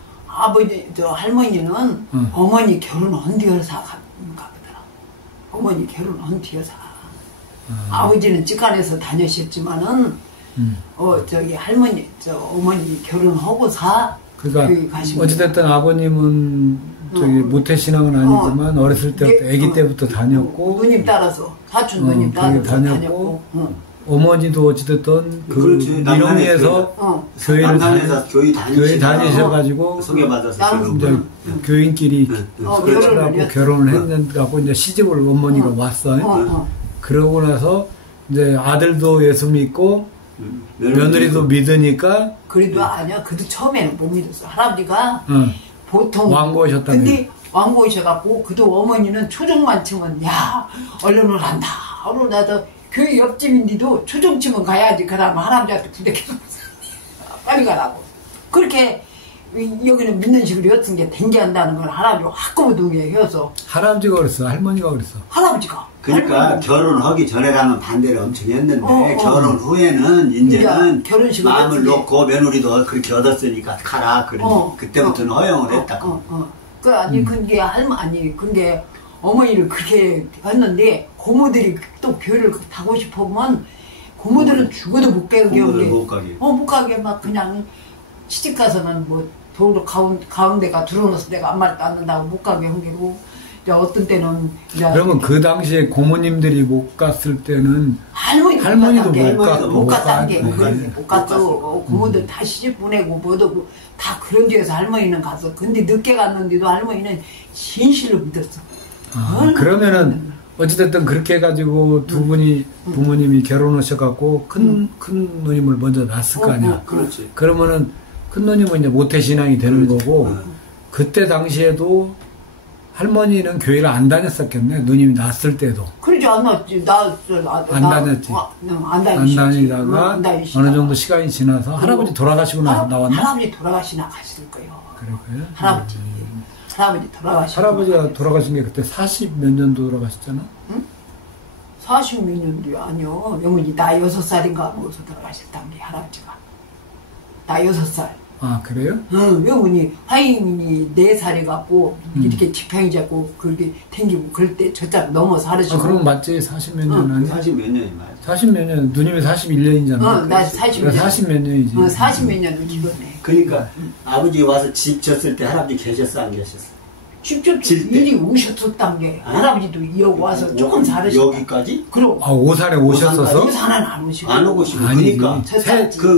할머니는 어머니 결혼한 뒤여서 가보더라. 어머니 결혼한 뒤여서. 아버지는 직관에서 다니셨지만은 할머니 어머니 결혼하고서 그러니까 어찌됐든 아버님은 모태신앙은 아니지만 어렸을 때부터 아기 때부터 다녔고 누님 따라서 사촌 누님 따라서 다녔고 어머니도 어찌됐든 그 미롱리에서 교회 다니셔가지고 소개받아서 이제 교인끼리 결혼하고 결혼을 했는데하고 이제 시집을 어머니가 왔어요. 그러고 나서 이제 아들도 예수 믿고 며느리도 믿으니까 그래도 아니야. 그래도 처음에는 못 믿었어. 할아버지가 보통 왕고하셨다며. 근데 왕고하셔갖고 그도 어머니는 초정만 치면 야 얼른 한다. 얼른 나도 교회 옆집인데도 초정 치면 가야지. 그러면 할아버지한테 부대껴서 빨리 가라고. 그렇게 여기는 믿는 식으로 여튼 게 댕기한다는 걸 할아버지가 확고로 동의해서. 할아버지가 그랬어? 할머니가 그랬어? 할아버지가. 그러니까 결혼하기 전에라면 반대를 엄청 했는데 결혼 후에는 이제는 마음을 놓고 며느리도 그렇게 얻었으니까 가라. 그때부터는 허용을 했다. 근데 어머니를 그렇게 했는데 고모들이 또 교회를 가고 싶으면 고모들은 죽어도 못 가게 못 가게 막 그냥 시집 가서는 뭐 도로 가운데가 들어놓아서 내가 아무 말도 안 한다고 못 가게 한 게고 어떤 때는 그러면 그 당시에 고모님들이 못 갔을 때는 할머니도 못 갔다는 게 못 갔어. 고모들 다 시집 보내고 뭐도 다 그런 데에서 할머니는 갔어. 근데 늦게 갔는데도 할머니는 진실로 믿었어. 그러면은 어찌됐든 그렇게 해가지고 두 분이 부모님이 결혼하셔갖고 큰 누님을 먼저 낳았을 거 아니야. 그렇지. 그러면은 큰 누님은 이제 모태신앙이 되는 거고 그때 당시에도 할머니는 교회를 안 다녔었겠네. 누님이 낳았을 때도. 그러지 않았지. 안 다녔지. 안 다니다가 어느 정도 시간이 지나서 할아버지 돌아가시고 나왔나? 할아버지 돌아가시나 갔을 거예요. 그럴까요? 할아버지 돌아가시고. 할아버지가 돌아가신 게 그때 40 몇 년도 돌아가셨잖아? 응? 40 몇 년도 아니요. 영훈이 나 6살인가 먹어서 돌아가셨단 게 할아버지가. 나 6살. 아, 그래요? 응, 영훈이 화잉이 4살에 갖고 이렇게 지팡이 잡고 그렇게 댕기고 그럴 때 저짝 넘어서 하루씩. 아, 그럼 맞지? 40 몇 년 아니? 40 몇 년이 맞아. 40 몇 년, 누님이 41년이잖아. 나 40 몇 년. 40 몇 년이지. 40 몇 년을 죽었네. 그러니까 아버지 와서 집 졌을 때 할아버지 계셨어 안 계셨어? 직접 질 때. 일이 오셨었단 게 할아버지도 여기 와서 조금 살으셨다. 여기까지? 그럼 아, 오산에 오셨어서? 오산은 안 오시고. 안 오시고 아니지. 그러니까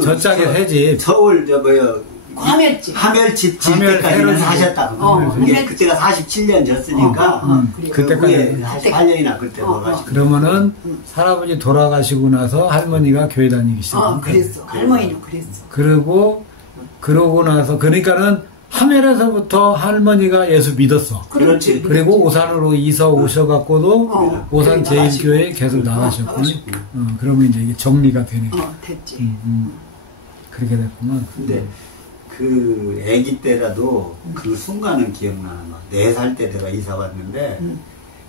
저짝에 새집. 서울 저 뭐야 화멸집. 하멸집 질 하멸 때까지는 해로집. 사셨다고. 그게 하멸집. 그때가 47년 졌으니까 그래. 그때까지. 48년이나 그때 돌아가시고. 그러면은 할아버지 돌아가시고 나서 할머니가 교회 다니기 시작한 거야. 그랬어. 할머니는 그랬어. 그러고 나서 그러니까는 하멜에서부터 할머니가 예수 믿었어. 그렇지. 그리고 오산으로 이사 오셔갖고도 오산 교회 나가시고. 제일교회에 계속 나가셨고. 그러면 이제 이게 정리가 되네. 됐지. 그렇게 됐구만. 근데 그 아기 때라도 그 순간은 기억나는 거야. 4살 때 내가 이사 왔는데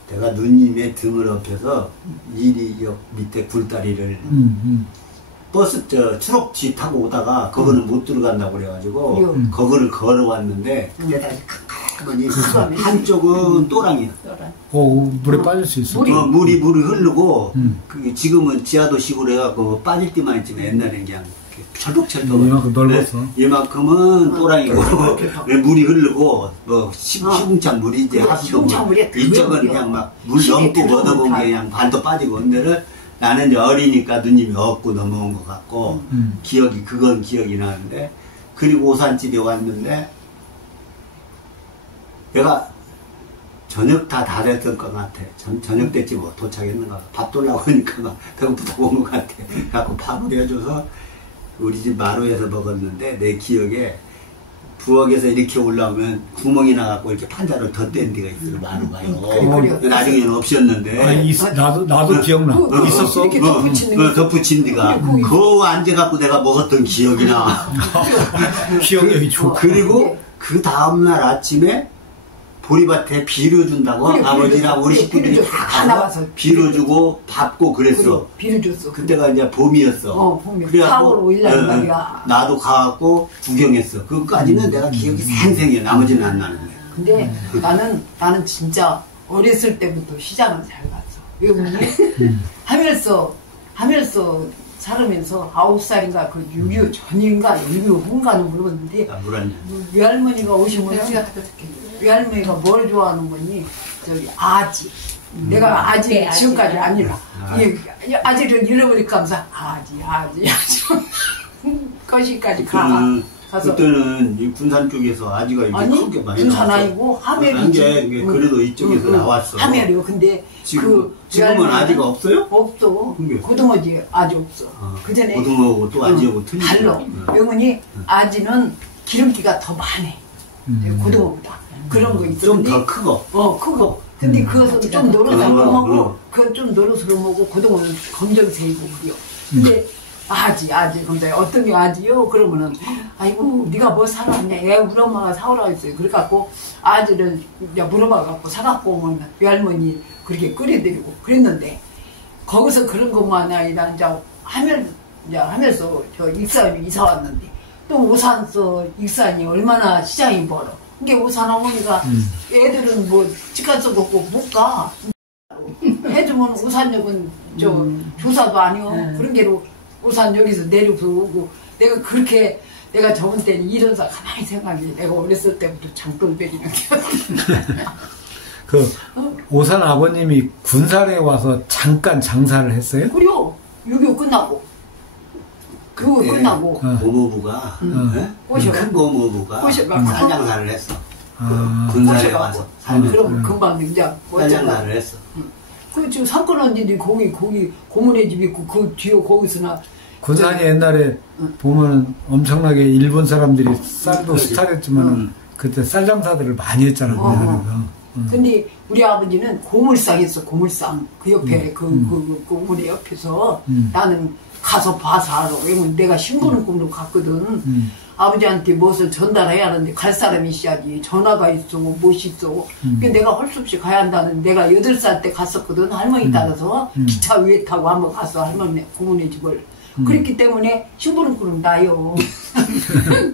내가 누님의 등을 엎혀서 이리 옆 밑에 굴다리를 버스 트럭 뒤 타고 오다가 그거는 못 들어간다고 그래가지고 그거를 걸어왔는데 그때 다시 캄캄하니 한쪽은 또랑이야. 물에 빠질 수 있어. 물이 흐르고 그게 지금은 지하도식으로 해갖고 빠질 때만 있지만 옛날엔 그냥 철쭉철쭉 이만큼 넓었어. 이만큼은 또랑이고 물이 흐르고 뭐 시궁창 물이지 하수도 이쪽은 그냥 막 물 넘고 걷어본 게 그냥 발도 빠지고 근데를 나는 이제 어리니까 누님이 업고 넘어온 것 같고 그건 기억이 나는데 그리고 오산집에 왔는데 내가 저녁 다 됐던 것 같아. 저녁 때쯤 뭐 도착했는가 밥 돌라고 하니까 막 배고프다고 온 것 같아. 그래갖고 밥을 해줘서 우리 집 마루에서 먹었는데 내 기억에 부엌에서 이렇게 올라오면 구멍이 나갖고 이렇게 판자를 덧댄 데가 있어요. 마루가요. 나중에는 없었는데. 나도 기억나. 있었어. 이렇게 덧붙인 데가. 그거 앉아갖고 내가 먹었던 기억이 나. 기억력이 좋아. 그리고 그 다음날 아침에 보리밭에 비료준다고 아버지랑 우리 식구들이 다 나와서 비료주고 밥고 그랬어. 비료줬어. 그때가 이제 봄이었어. 그래갖고 나도 가갖고 구경했어. 그것까지는 내가 기억이 생생해. 나머지는 안 나는데. 근데 나는 진짜 어렸을 때부터 시장을 잘 갔어. 왜 그러니? 하면서 살으면서 9살인가 그 6.25 전인가 6.25 후인가는 모르겠는데 외할머니가 오시면 외할머니가 뭘 좋아하는 거니? 저기 아지. 내가 아지 지금까지 아니라 아지를 잃어버릴까 하면서 아지 거시까지 가서 그때는 이 군산 쪽에서 아지가 이렇게 크게 많이 군산 아니고 하멜이지. 그래도 이쪽에서 나왔어. 하멜이요. 근데 지금은 아지가 없어요? 없어. 고등어지 아지 없어. 그전에 고등어하고 또 아지하고 틀리죠. 달라. 왜냐면 아지는 기름기가 더 많아. 고등어보다. 그런 거 있어. 좀 더 크고. 크고. 근데 그것은 좀 노릇스러워 먹고, 그건 좀 노릇스러워 먹고, 고등어는 검정색이고 그래요. 근데 아지, 근데 어떤 게 아지요? 그러면은, 아이고, 네가 뭐 사놨냐? 우리 엄마가 사오라고 했어요. 그래갖고, 아지를 물어봐갖고 사갖고 오면 외할머니 그렇게 끓여드리고 그랬는데, 거기서 그런 것만 아니라, 하면서 저 익산이 이사 왔는데, 또 오산서 익산이 얼마나 시장이 벌어. 이게 오산 어머니가 애들은 뭐 집값도 없고 못 가. 해주면 오산역은 조사도 아니오. 그런 게로 오산역에서 내려서 오고 내가 저번 때는 이런사 가만히 생각해. 내가 어렸을 때부터 장돌배기는 오산 아버님이 군산에 와서 잠깐 장사를 했어요? 그래요. 6.25 끝나고. 그거 끝나고 고모부가 큰 고모부가 쌀장사를 했어. 군산에 와서 그럼 금방 이제 쌀장사를 했어. 그 지금 상권 언니들이 거기 고모네 집 있고 그 뒤에 거기서나 군산이 옛날에 보면 엄청나게 일본 사람들이 쌀도 스타랬지만 그때 쌀장사들을 많이 했잖아. 군산에서. 근데 우리 아버지는 고물상 있어, 고물상. 그 옆에, 그 우리 옆에서 나는 가서 봐서 알아. 왜냐면 내가 신부는 꿈으로 갔거든. 아버지한테 무엇을 전달해야 하는데 갈 사람이 있어야지. 전화가 있어, 무엇이 있어. 근데 내가 할 수 없이 가야 한다는, 내가 8살 때 갔었거든. 할머니 따라서 기차 위에 타고 한번 가서 할머니, 고모네 집을. 그랬기 때문에 신부는 꿈은 나요.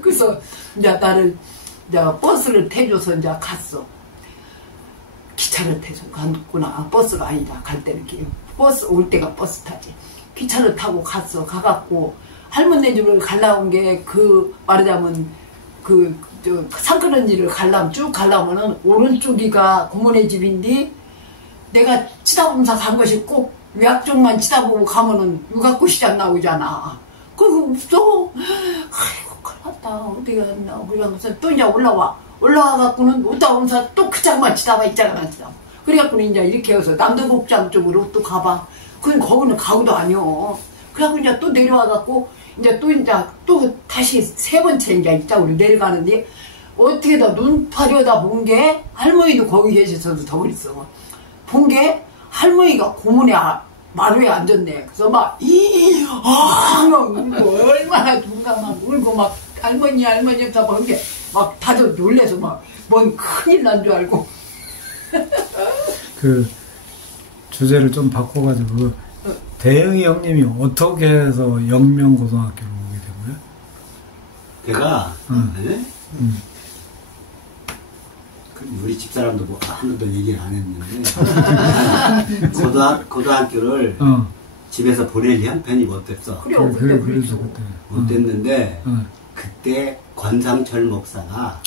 그래서 이제 나를 이제 버스를 태줘서 이제 갔어. 기차를 태서 갔구나. 버스가 아니다. 갈 때는 버스 올 때가 버스 타지. 기차를 타고 갔어. 가갖고 할머니 집을 갈라온 게 말하자면 산그런지를 쭉 가려면은 오른쪽이가 고모네 집인데 내가 치다보면서 간 것이 꼭 외곽쪽만 치다보고 가면은 육각꽃이 안 나오잖아. 그거 없어. 아이고 큰일 났다. 어디 갔나. 그러면서 또 이제 올라와갖고는 오다 오면서 또 그 장만 치다봐 있잖아. 그래갖고는 이제 이렇게 해서 남도곡장 쪽으로 또 가봐. 그럼 거기는 가구도 아니여. 그래갖고 이제 또 내려와갖고 이제 또 다시 3번째 이제 이쪽으로 내려가는데 어떻게 다 눈 파려다 본 게 할머니도 거기 계셔서도 더 그랬어. 본 게 할머니가 고문에 마루에 앉았네. 그래서 막 울고 얼마나 누가 막 울고 막 할머니 하면서 본 게 막 다들 놀래서 막 뭔 큰일 난 줄 알고. 그 주제를 좀 바꿔가지고 대영이 형님이 어떻게 해서 영명고등학교로 오게 된 거야? 내가 우리 집사람도 뭐 한 번도 얘기를 안 했는데 고등학교를 집에서 보낼 형편이 못 됐어. 그래서 그때 못 됐는데 그때 권상철 목사가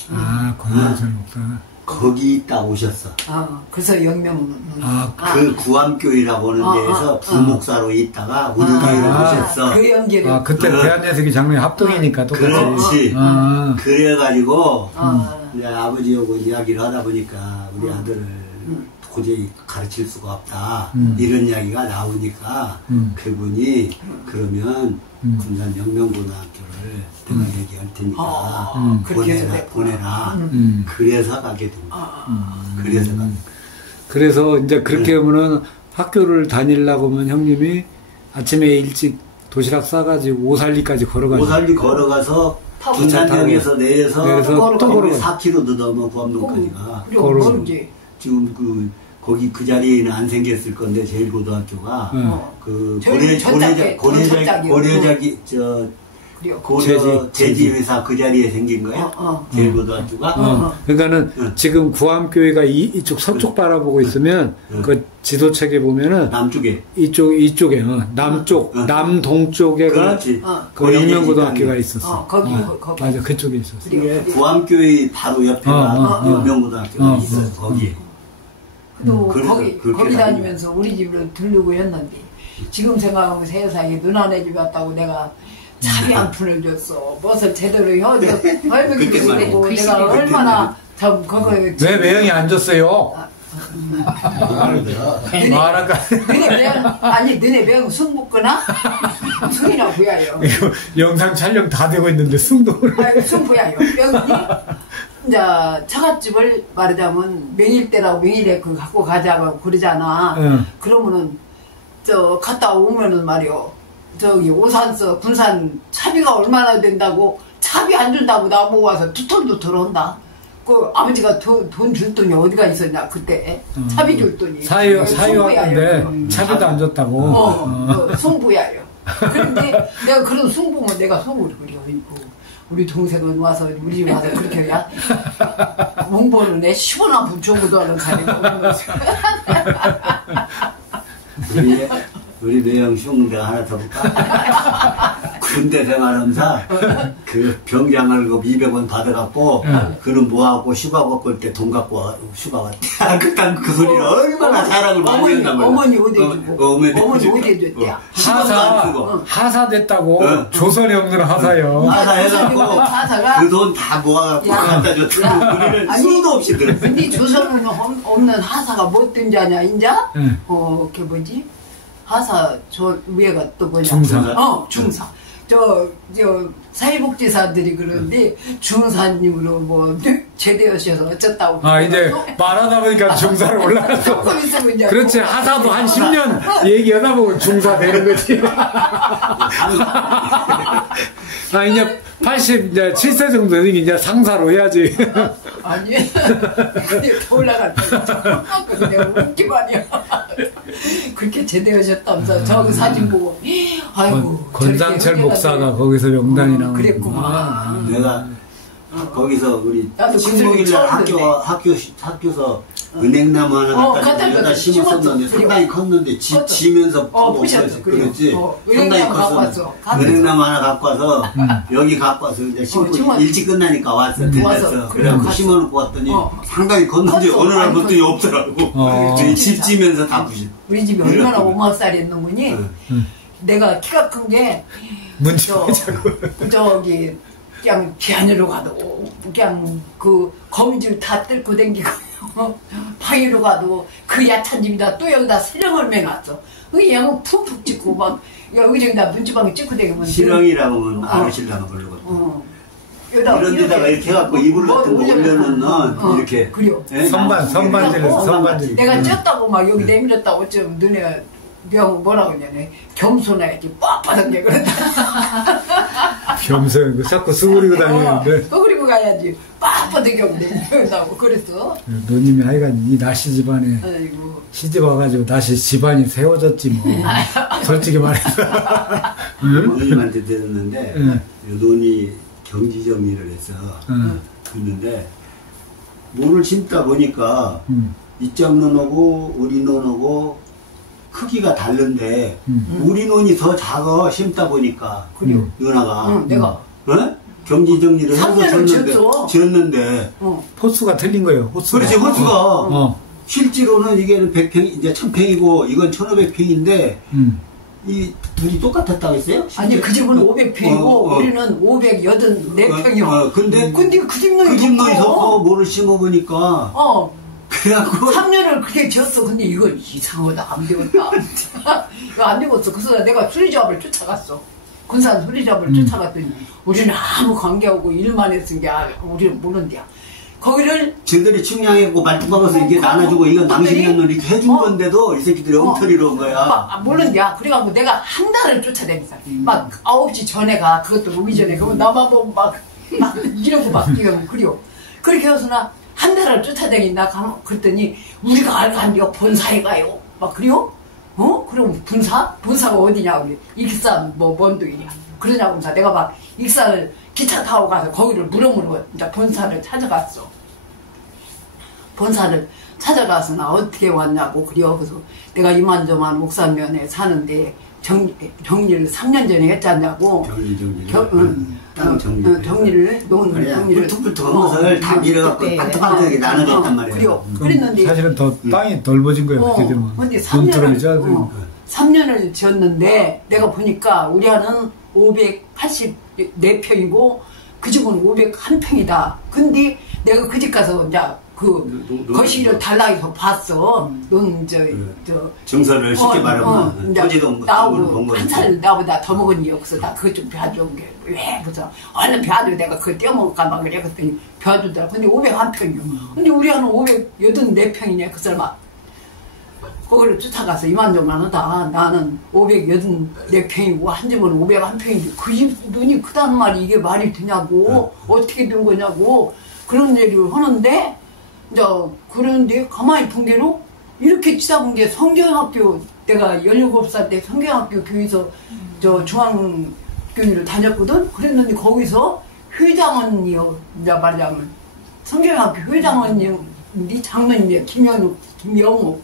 권상철 목사가 거기 있다 오셨어. 그래서 영명은 그 구암교회라고 하는 데에서 부목사로 있다가 우리 교회로 오셨어. 그 연기를 그때 대한예수기 장로회 합동이니까 똑같이. 그렇지. 그래가지고 이제 아버지하고 이야기를 하다 보니까 우리 아들을 도저히 가르칠 수가 없다. 이런 이야기가 나오니까 그분이 그러면 군산 영명고등학교를 내가 얘기할 테니까 보내라. 그래서 가게 됩니다. 그래서 이제 그렇게 하면은 학교를 다니려고 하면 형님이 아침에 일찍 도시락 싸가지고 오살리까지 걸어가지고. 오살리 걸어가서 군산역에서 내려서 또 걸어가 4km도 넘어 구암동까지가. 걸어오지. 지금 거기 그 자리에는 안 생겼을 건데 제일고등학교가 제지회사 그 자리에 생긴 거야. 제일고등학교가. 그러니까는 지금 구암교회가 이쪽 서쪽 바라보고 있으면 그 지도책에 보면은 남쪽에 이쪽에 남쪽 남동쪽에가 그 영명고등학교가 있었어. 거기 맞아, 그쪽에 있었어. 구암교회 바로 옆에가 영명고등학교가 있어. 거기. 또 거기 다니면서 우리 집을 들르고 했는데 지금 생각하면 세상에 누나네 집 왔다고 내가 차비 한 푼을 줬어. 무엇을 제대로 설명이 되고 내가 얼마나 참 거기에 왜 매형이 안 줬어요? 너네 매형 승 붙거나 승이나 부야요. 영상 촬영 다 되고 있는데 승동을. 승 부야요. 이제 처갓집을 말하자면 명일에 갖고 가자고 그러잖아. 그러면은 갔다 오면은 말이요. 저기 오산서 군산 차비가 얼마나 된다고 차비 안 준다고 나보고 와서 두털두털 온다. 그 아버지가 돈 줄 돈이 어디가 있었냐 그때 차비 줄 돈이 사유하는데 차비도 안 줬다고. 송부야요. 그런데 내가 그런 송부면 내가 속으로 그려. 우리 동생은 와서 우리 집 와서 그렇게 해야 몽보는 내 10원 한 푼 줘고도 하는 사람이 없는 거지. 우리 매형 흉내가 하나 더 볼까? 군대 생활하면서 그 병장을 200원 받아갖고 그는 뭐하고 휴가 갖고 올 때 돈 갖고 휴가 왔대. 그딴 그 소리를 얼마나 사랑을 많이 했단 말이야. 어머니 어디 주고 어머니 어디 줬대야. 하사 됐다고. 조선에 없는 하사요. 하사 해갖고 그 돈 다 모아갖고 갖다 줬다고 우리는 수도 없이 들었어. 근데 조선은 없는 하사가 뭐 뜬지 아냐 인자? 그게 뭐지? 하사 저 위에가 또 뭐냐? 중사. 중사. 저 사회복지사들이 그러는데 중사님으로 뭐 제대하셔서 어쩌다고. 아, 이제 말하다 보니까 중사로 올라가서. 조금 있으면 이제. 그렇지. 하다도 한 10년 얘기하다 보면 중사 되는 거지. 아, 이제 87세 정도 되면 이제 상사로 해야지. 아니, 근데 더 올라갔다. 근데 웃기만이야. 그렇게 제대하셨다면서 저기 사진 보고, 아이고. 권상철 목사가 거기서 명단이 나오는. 그랬구만. 내가 거기서 우리 나도 친구들 그 학교서 은행나무 하나 갖다 여기다 심었었는데 상당히 컸는데 지면서 부셨어. 그랬지. 상당히 은행나무 갖고 컸어. 왔어. 은행나무 하나 갖고 와서 여기 갖고 와서 이제 심고 일찍 끝나니까 왔어. 들렸어. 그래갖고 심어놓고 왔더니 상당히 컸는데 어느 날 봤더니 없더라고. 집 지면서 다 부셨어. 우리 집이 얼마나 오막살이 있는 거니? 내가 키가 큰 게 저기 그냥 비안으로 가도 그냥 그 거미줄 다 뚫고 댕기고 방위로 가도 그 야찬 집이다 또 여기다 실령을 매놨어. 그 양은 푹푹 찍고 막 여기저기다 문지방에 찍고 댕기면 실령이라고 하면 아르실라가 부르거든. 이런 데다가 이렇게 해갖고 이불 같은 거 올려놓는 이렇게 선반질 내가 쪘다고 막 여기 내밀었다고 좀 눈에 뭐라고 그러냐 겸손해야지 빡빡한 게 그런다. 겸손 자꾸 수그리고 다니는데 수그리고 가야지 빡빡하게 내밀었다고 그랬어. 누님이 하여간 이 나시 집안에 아이고. 시집 와가지고 다시 집안이 세워졌지 뭐. 솔직히 말해서. 누님한테 들었는데 누님이 경지점 일을 해서 그랬는데 모를 심다 보니까 이쪽 논하고 우리 논하고 크기가 다른데 우리 논이 더 작아 심다 보니까 누나가 내가 경지 정리를 해서 3년을 지었는데 호수가 틀린 거예요. 호수가. 그렇지 호수가 실제로는 이게 100평 이제 1000평이고 이건 1500평인데 이 둘이 똑같았다고 했어요? 아니 그 집은 500평이고 우리는 584평이요. 근데 그 집 논이 더 뭐를 심어보니까 그래갖고 3년을 그렇게 지었어. 근데 이거 이상하다. 안 되겠다. 이거 안 되겠어. 그래서 내가 수리조합을 쫓아갔어. 군산 수리조합을 쫓아갔더니 우리는 아무 관계하고 일만 했은 게 우리는 모르는데야. 거기를 쟤들이 측량했고 말뚝박아서 이게 나눠주고 이건 당신년을 이렇게 해준 건데도 이 새끼들이 엉터리로 온 거야. 모르는데야. 그래갖고 내가 한 달을 쫓아다녔어. 막 9시 전에 가. 그것도 오기 전에. 그러면 나만 보면 막 이러고 막 뛰어오고 그래요. 그렇게 해서 나 한 달을 쫓아다닌다. 그랬더니 우리가 알고 한디요. 본사에 가요. 막 그래요? 그럼 본사? 본사가 어디냐? 우리 익산 뭔둥이냐? 그러냐고 내가 막 익산을 기차 타고 가서 거기를 물어물어 이제 본사를 찾아갔어. 본사를 찾아가서 나 어떻게 왔냐고 그래요. 그래서 내가 이만저만 옥산면에 사는데 정리를 3년 전에 했잖냐고. 정리를 정리를 툭툭툭 한 것을 다 밀어갖고 팍팍하게 나눠줬단 말이에요. 그래요. 그랬는데 사실은 더 땅이 넓어진 거예요. 그렇게 되면. 근데 3년을 지었는데 내가 보니까 우리 안은 584평이고 그 집은 501평이다. 근데 내가 그 집 가서 이제 거실을 달라해서 봤어. 증서를 쉽게 말하면 토지도 나하고 한 살 나보다 더 먹으니 여기서 나 그것 좀 벼준 게 왜? 그래서 얼른 벼줘. 내가 그거 떼어먹을까 막 그래. 그랬더니 벼주더라. 근데 501평이요. 근데 우리 하는 584평이냐 그 사람아. 거기를 쫓아가서 이만저만 하다. 나는 584평이고 한 집은 501평인데 그 집 눈이 크다는 말이 이게 말이 되냐고. 어떻게 된 거냐고. 그런 얘기를 하는데 그런데 가만히 본 게로 이렇게 치다 본 게 성경학교 내가 17살 때 성경학교 교회에서 중앙교회를 다녔거든. 그랬는데 거기서 회장언니요. 말하자면 성경학교 회장언니 장로님이야. 김영욱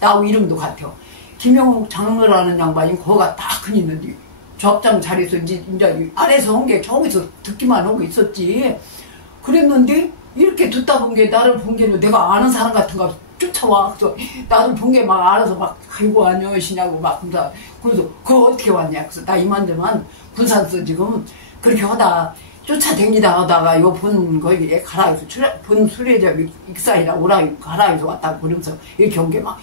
나하고 이름도 같아. 김영욱 장로라는 양반이 거기가 딱 큰 있는데 조합장 자리에서 이제 아래서 한 게 저기서 듣기만 하고 있었지. 그랬는데 이렇게 듣다 본 게 나를 본 게로 내가 아는 사람 같은가 쫓아와. 그래서 나를 본 게 막 알아서 막 아이고 안녕하시냐고 막 그래서 그거 어떻게 왔냐. 그래서 나 이만저만 군산서 지금 그렇게 하다 쫓아다니다 하다가 요 본 거기에 가라에서 본 수레잡 익사이라 오라 가라에서 왔다고 그러면서 이렇게 온 게 막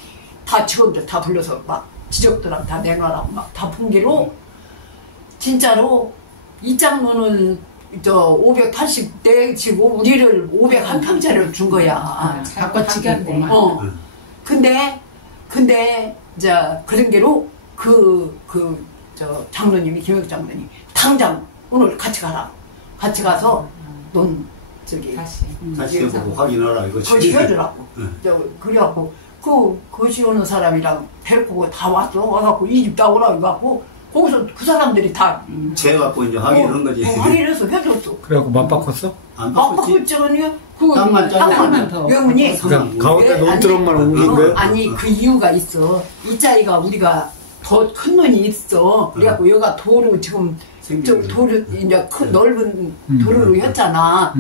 다 직원들 다 불러서 막 지적들랑 다 내놔라고 막 다 본 게로 진짜로 이 장로는 580대 지금 우리를 501평짜리를 준 거야. 바꿔치기했구만. 근데 이제 그런 게로 장로님이 김혁 장로님 당장 오늘 같이 가라. 같이 가서 넌 다시 해보고 확인하라 이거지. 거시 해주라고. 그래갖고 거시 오는 사람이랑 데리고 다 와갖고 이 집 나오라 해갖고 거기서 그 사람들이 다 재갖고 이제 확인한 거지. 확인해서 해줬어. 그래갖고 맞바꿨어? 안 바꿨지. 바꿨지만요. 땅만 더. 명문이 그러니까 가운데 논두렁만 옮긴 거예요? 아니 그 이유가 있어. 이 자리가 우리가 더 큰 논이 있어. 그래갖고 여기가 도로 지금 좀 도로 이제 큰 넓은 도로로 했잖아.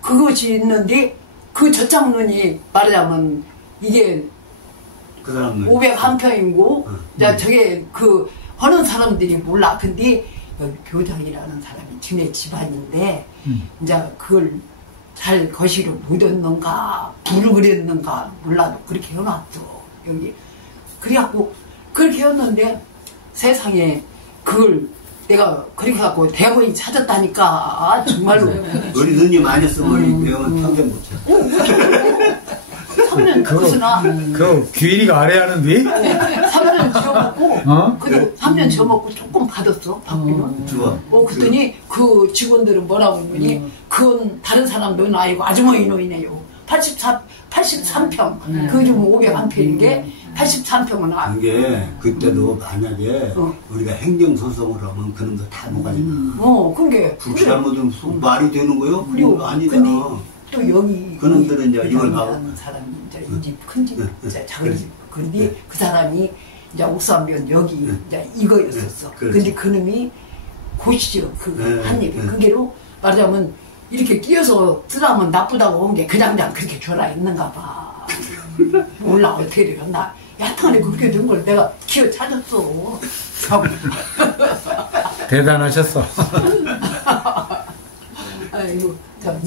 그것이 있는데 그 저창론이 말하자면 이게 그 사람 501평이고 저게 하는 사람들이 몰라. 근데 여기 교장이라는 사람이 지네 집안인데 이제 그걸 잘 거시로 묻었는가 불을 그렸는가 몰라도 그렇게 해놨어. 여기 그래갖고 그렇게 해놨는데 세상에 그걸 내가 그렇게 갖고 대본이 찾았다니까 정말로. 우리 누님 안 했으면 우리 대원 평생 못 쳐. 3년 그것이나 그 귀리가 아래 하는데? 3년 지어먹고 그리고 3년 지어먹고 조금 받았어 받기는. 좋아. 그랬더니 그 직원들은 뭐라고 했더니 그건 다른 사람들은 아니고 아주머니 노이네요. 83평 그 좀 501평인 게 83평은 그게 그때도 만약에 우리가 행정소송을 하면 그런 거 다 녹아지나. 그게 국시 잘못은 말이 되는 거요? 그리고 아니잖아. 또 여기 그놈들은 이제 이걸 봐. 사람이 이제 이 집 큰 집, 작은 집. 그런데 그 사람이 이제 옥사면 여기 이제 이거였었어. 근데 그놈이 고시죠. 한 입에 그게로 말하자면 이렇게 끼어서 쓰라면 나쁘다고 온 게 그냥 그렇게 줘라 있는가 봐. 몰라 어떻게 되겠나. 야탕안에 그렇게 된 걸 내가 기어 찾았어. 대단하셨어. 아이고 참.